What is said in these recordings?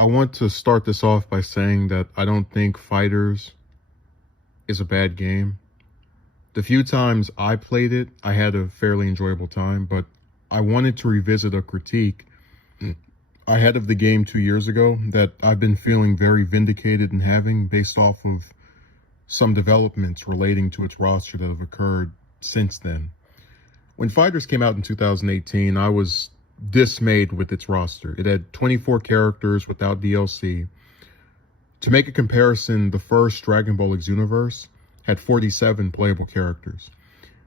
I want to start this off by saying that I don't think Fighterz is a bad game. The few times I played it, I had a fairly enjoyable time, but I wanted to revisit a critique I had of the game 2 years ago that I've been feeling very vindicated in having based off of some developments relating to its roster that have occurred since then. When Fighterz came out in 2018, I was dismayed with its roster. It had 24 characters without DLC. To make a comparison, the first Dragon Ball Xenoverse had 47 playable characters.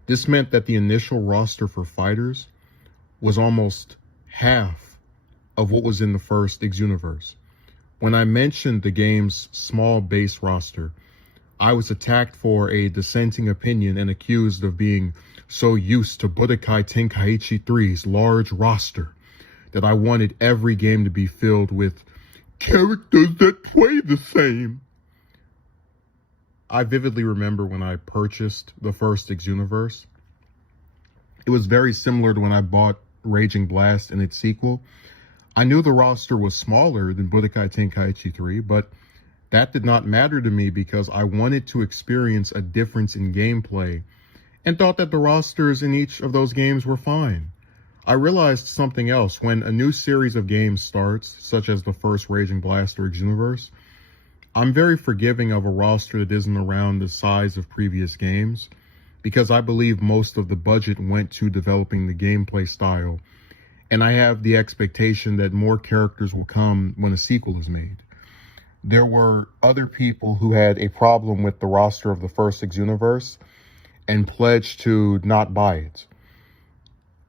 This meant that the initial roster for Fighterz was almost half of what was in the first Xenoverse. When I mentioned the game's small base roster, I was attacked for a dissenting opinion and accused of being so used to Budokai Tenkaichi 3's large roster that I wanted every game to be filled with characters that play the same. I vividly remember when I purchased the first Xenoverse. It was very similar to when I bought Raging Blast and its sequel. I knew the roster was smaller than Budokai Tenkaichi 3, but that did not matter to me because I wanted to experience a difference in gameplay and thought that the rosters in each of those games were fine. I realized something else. When a new series of games starts, such as the first Raging Blast or Xenoverse, I'm very forgiving of a roster that isn't around the size of previous games because I believe most of the budget went to developing the gameplay style, and I have the expectation that more characters will come when a sequel is made. There were other people who had a problem with the roster of the first Xenoverse and pledged to not buy it.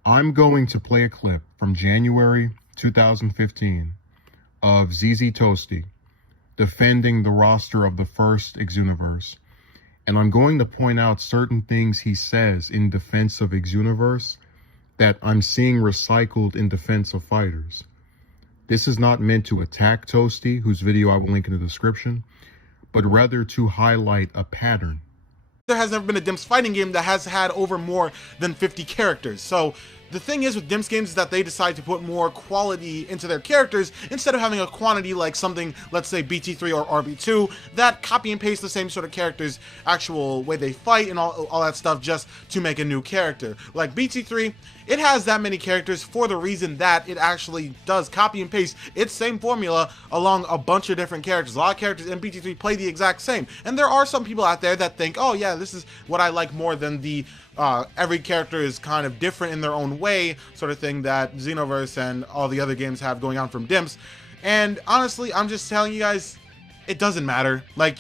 I'm going to play a clip from January 2015 of ZZ Toasty defending the roster of the first Xenoverse, and I'm going to point out certain things he says in defense of Xenoverse that I'm seeing recycled in defense of Fighterz. This is not meant to attack Toasty, whose video I will link in the description, but rather to highlight a pattern. There has never been a Dimps fighting game that has had over more than 50 characters. So the thing is with Dimps games is that they decide to put more quality into their characters instead of having a quantity like something, let's say BT3 or RB2, that copy and paste the same sort of characters, actual way they fight and all that stuff just to make a new character. Like BT3, it has that many characters for the reason that it actually does copy and paste its same formula along a bunch of different characters. A lot of characters in BT3 play the exact same. And there are some people out there that think, oh yeah, this is what I like more than the every character is kind of different in their own way sort of thing that Xenoverse and all the other games have going on from Dimps. And honestly, I'm just telling you guys, it doesn't matter. Like,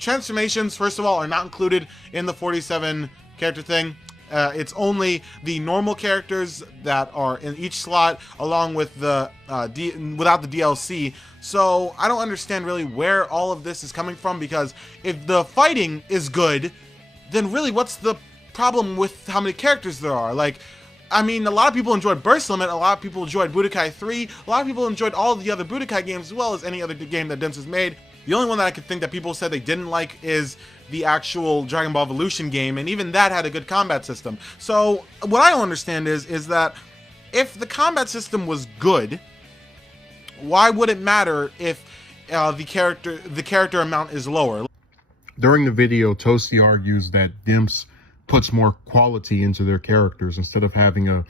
transformations, first of all, are not included in the 47 character thing. It's only the normal characters that are in each slot, along with the without the DLC. So I don't understand really where all of this is coming from, because if the fighting is good, then really what's the problem with how many characters there are? Like, I mean, a lot of people enjoyed Burst Limit, a lot of people enjoyed Budokai 3, a lot of people enjoyed all the other Budokai games as well as any other game that Dimps has made. The only one that I could think that people said they didn't like is the actual Dragon Ball Evolution game, and even that had a good combat system. So what I don't understand is that if the combat system was good, why would it matter if the character amount is lower? During the video, Toasty argues that Dimps puts more quality into their characters instead of having a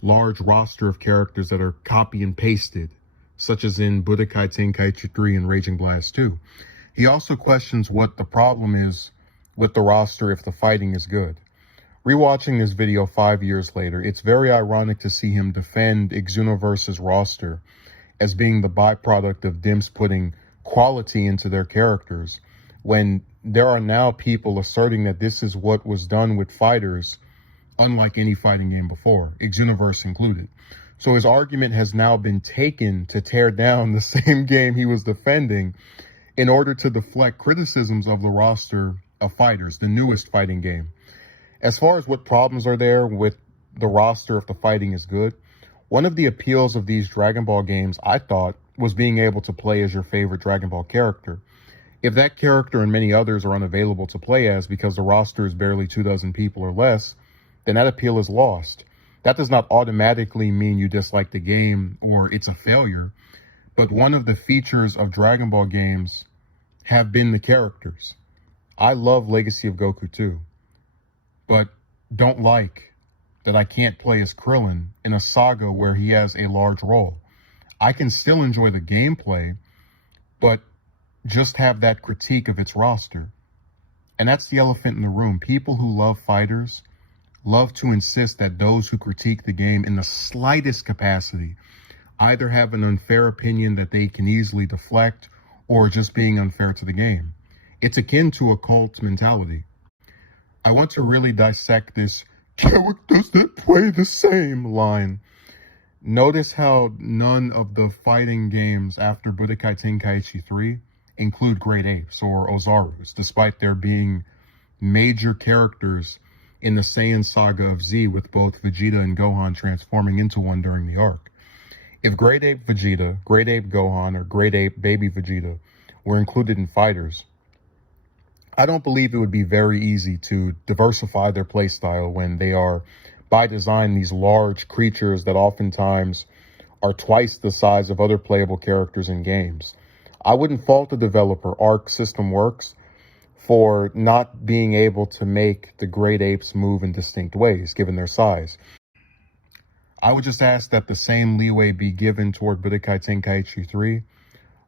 large roster of characters that are copy and pasted, such as in Budokai Tenkaichi 3 and Raging Blast 2. He also questions what the problem is with the roster if the fighting is good. Rewatching this video 5 years later, it's very ironic to see him defend Xenoverse's roster as being the byproduct of Dimps putting quality into their characters, when there are now people asserting that this is what was done with Fighterz, unlike any fighting game before, Xenoverse included. So his argument has now been taken to tear down the same game he was defending in order to deflect criticisms of the roster of Fighterz, the newest fighting game. As far as what problems are there with the roster if the fighting is good, one of the appeals of these Dragon Ball games, I thought, was being able to play as your favorite Dragon Ball character. If that character and many others are unavailable to play as because the roster is barely 24 people or less, then that appeal is lost. That does not automatically mean you dislike the game or it's a failure, But one of the features of Dragon Ball games have been the characters. I love Legacy of Goku too, but don't like that I can't play as Krillin in a saga where he has a large role. I can still enjoy the gameplay, but just have that critique of its roster. And that's the elephant in the room. People who love Fighterz love to insist that those who critique the game in the slightest capacity either have an unfair opinion that they can easily deflect or just being unfair to the game. It's akin to a cult mentality. I want to really dissect this characters that play the same line. Notice how none of the fighting games after Budokai Tenkaichi 3 include Great Apes or Ozarus, despite there being major characters in the Saiyan saga of Z with both Vegeta and Gohan transforming into one during the arc. If Great Ape Vegeta, Great Ape Gohan, or Great Ape Baby Vegeta were included in Fighterz, I don't believe it would be very easy to diversify their playstyle when they are, by design, these large creatures that oftentimes are twice the size of other playable characters in games. I wouldn't fault the developer, Arc System Works, for not being able to make the Great Apes move in distinct ways, given their size. I would just ask that the same leeway be given toward Budokai Tenkaichi 3,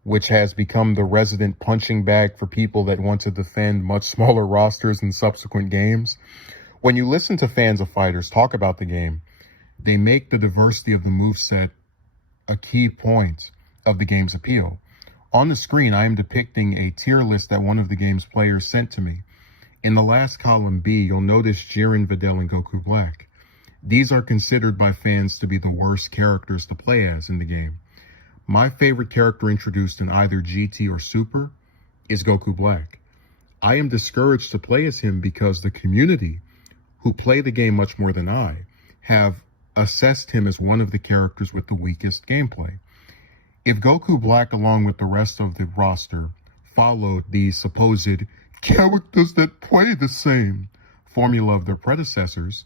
which has become the resident punching bag for people that want to defend much smaller rosters in subsequent games. When you listen to fans of Fighterz talk about the game, they make the diversity of the moveset a key point of the game's appeal. On the screen, I am depicting a tier list that one of the game's players sent to me. In the last column B, you'll notice Jiren, Videl, and Goku Black. These are considered by fans to be the worst characters to play as in the game. My favorite character introduced in either GT or Super is Goku Black. I am discouraged to play as him because the community, who play the game much more than I, have assessed him as one of the characters with the weakest gameplay. If Goku Black, along with the rest of the roster, followed the supposed characters that play the same formula of their predecessors,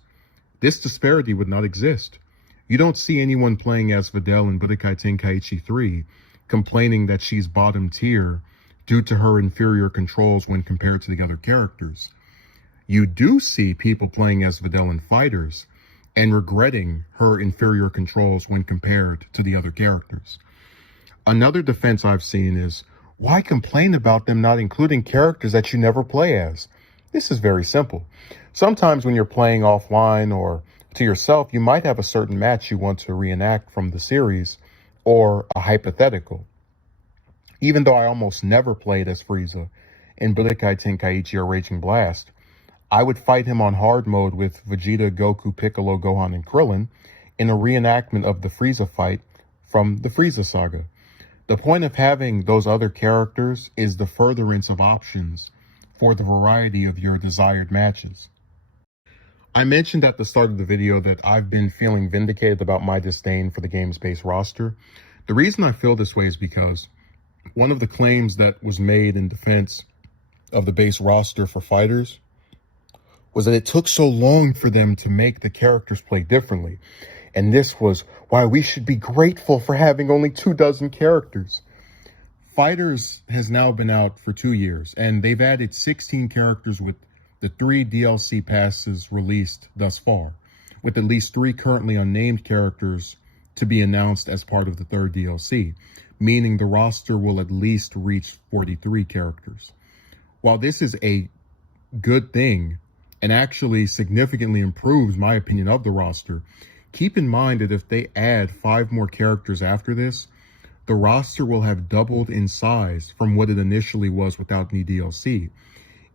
this disparity would not exist. You don't see anyone playing as Videl in Budokai Tenkaichi 3 complaining that she's bottom tier due to her inferior controls when compared to the other characters. You do see people playing as Videl in Fighterz and regretting her inferior controls when compared to the other characters. Another defense I've seen is, why complain about them not including characters that you never play as? This is very simple. Sometimes when you're playing offline or to yourself, you might have a certain match you want to reenact from the series or a hypothetical. Even though I almost never played as Frieza in Budokai Tenkaichi or Raging Blast, I would fight him on hard mode with Vegeta, Goku, Piccolo, Gohan, and Krillin in a reenactment of the Frieza fight from the Frieza saga. The point of having those other characters is the furtherance of options for the variety of your desired matches. I mentioned at the start of the video that I've been feeling vindicated about my disdain for the game's base roster. The reason I feel this way is because one of the claims that was made in defense of the base roster for Fighterz was that it took so long for them to make the characters play differently. And this was why we should be grateful for having only 24 characters. Fighterz has now been out for 2 years, and they've added 16 characters with the 3 DLC passes released thus far, with at least 3 currently unnamed characters to be announced as part of the 3rd DLC, meaning the roster will at least reach 43 characters. While this is a good thing and actually significantly improves my opinion of the roster, keep in mind that if they add 5 more characters after this, the roster will have doubled in size from what it initially was without any DLC.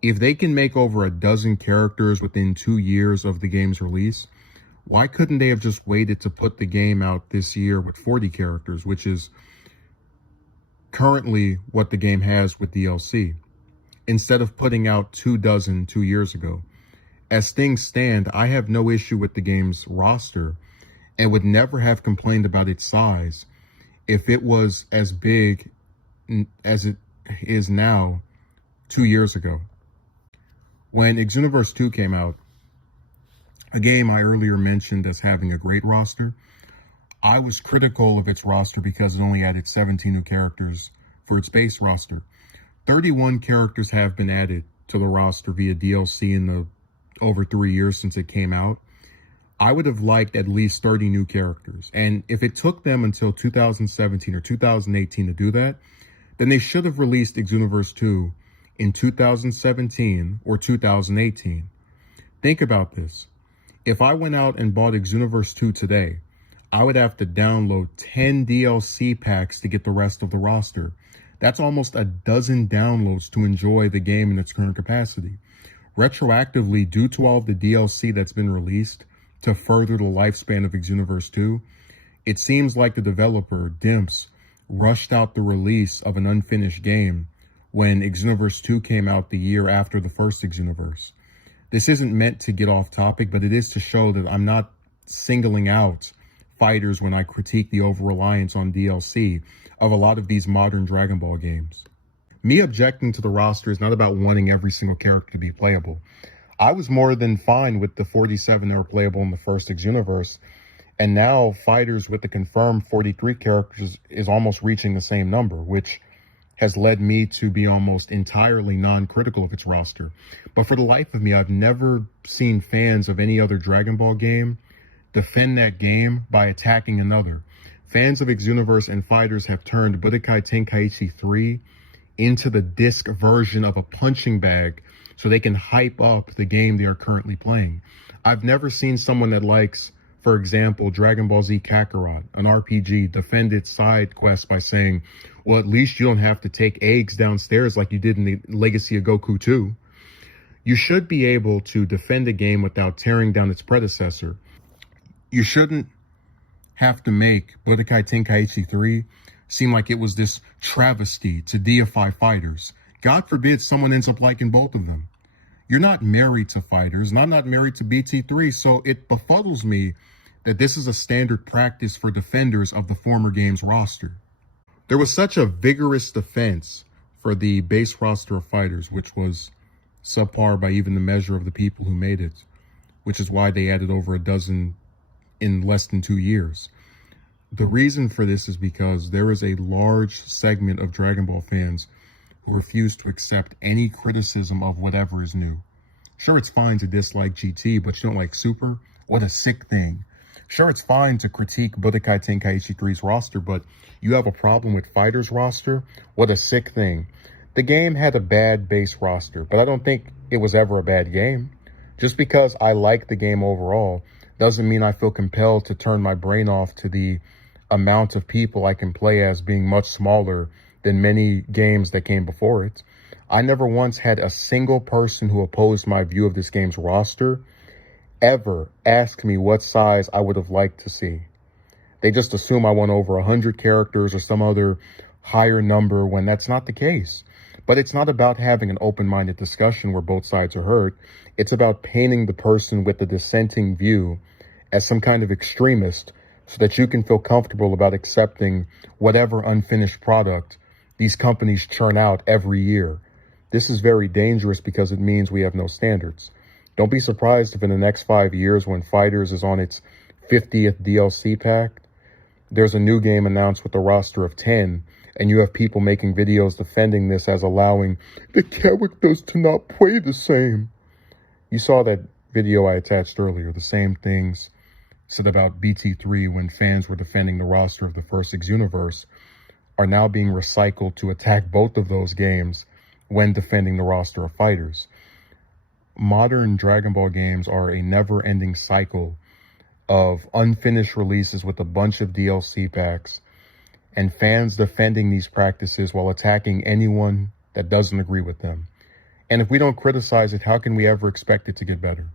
If they can make over a dozen characters within 2 years of the game's release, why couldn't they have just waited to put the game out this year with 40 characters, which is currently what the game has with DLC, instead of putting out 24 2 years ago? As things stand, I have no issue with the game's roster and would never have complained about its size if it was as big as it is now 2 years ago. When Xenoverse 2 came out, a game I earlier mentioned as having a great roster, I was critical of its roster because it only added 17 new characters for its base roster. 31 characters have been added to the roster via DLC in the over 3 years since it came out. I would have liked at least 30 new characters. And if it took them until 2017 or 2018 to do that, then they should have released Xenoverse 2 in 2017 or 2018. Think about this. If I went out and bought Xenoverse 2 today, I would have to download 10 DLC packs to get the rest of the roster. That's almost a dozen downloads to enjoy the game in its current capacity. Retroactively, due to all of the DLC that's been released to further the lifespan of Xenoverse 2, it seems like the developer, Dimps, rushed out the release of an unfinished game when Xenoverse 2 came out the year after the first Xenoverse. This isn't meant to get off topic, but it is to show that I'm not singling out Fighterz when I critique the over-reliance on DLC of a lot of these modern Dragon Ball games. Me objecting to the roster is not about wanting every single character to be playable. I was more than fine with the 47 that were playable in the first Xenoverse, and now Fighterz with the confirmed 43 characters is almost reaching the same number, which has led me to be almost entirely non-critical of its roster. But for the life of me, I've never seen fans of any other Dragon Ball game defend that game by attacking another. Fans of Xenoverse and Fighterz have turned Budokai Tenkaichi 3 into the disc version of a punching bag so they can hype up the game they are currently playing. I've never seen someone that likes, for example, Dragon Ball Z Kakarot, an RPG, defend its side quest by saying, well, at least you don't have to take eggs downstairs like you did in the Legacy of Goku 2. You should be able to defend a game without tearing down its predecessor. You shouldn't have to make Budokai Tenkaichi 3 seem like it was this travesty to deify Fighterz. God forbid someone ends up liking both of them. You're not married to Fighterz, and I'm not married to BT3, so it befuddles me that this is a standard practice for defenders of the former game's roster. There was such a vigorous defense for the base roster of Fighterz, which was subpar by even the measure of the people who made it, which is why they added over a dozen in less than 2 years. The reason for this is because there is a large segment of Dragon Ball fans who refuse to accept any criticism of whatever is new. Sure, it's fine to dislike GT, but you don't like Super? What a sick thing. Sure, it's fine to critique Budokai Tenkaichi 3's roster, but you have a problem with Fighterz roster? What a sick thing. The game had a bad base roster, but I don't think it was ever a bad game. Just because I like the game overall doesn't mean I feel compelled to turn my brain off to the amount of people I can play as being much smaller than many games that came before it. I never once had a single person who opposed my view of this game's roster ever ask me what size I would have liked to see. They just assume I want over 100 characters or some other higher number when that's not the case. But it's not about having an open-minded discussion where both sides are heard. It's about painting the person with the dissenting view as some kind of extremist so that you can feel comfortable about accepting whatever unfinished product these companies churn out every year. This is very dangerous because it means we have no standards. Don't be surprised if in the next 5 years when Fighterz is on its 50th DLC pack, there's a new game announced with a roster of 10, and you have people making videos defending this as allowing the characters to not play the same. You saw that video I attached earlier, the same things said about BT3 when fans were defending the roster of the first Xenoverse are now being recycled to attack both of those games when defending the roster of Fighterz. Modern Dragon Ball games are a never-ending cycle of unfinished releases with a bunch of DLC packs and fans defending these practices while attacking anyone that doesn't agree with them. And if we don't criticize it, how can we ever expect it to get better?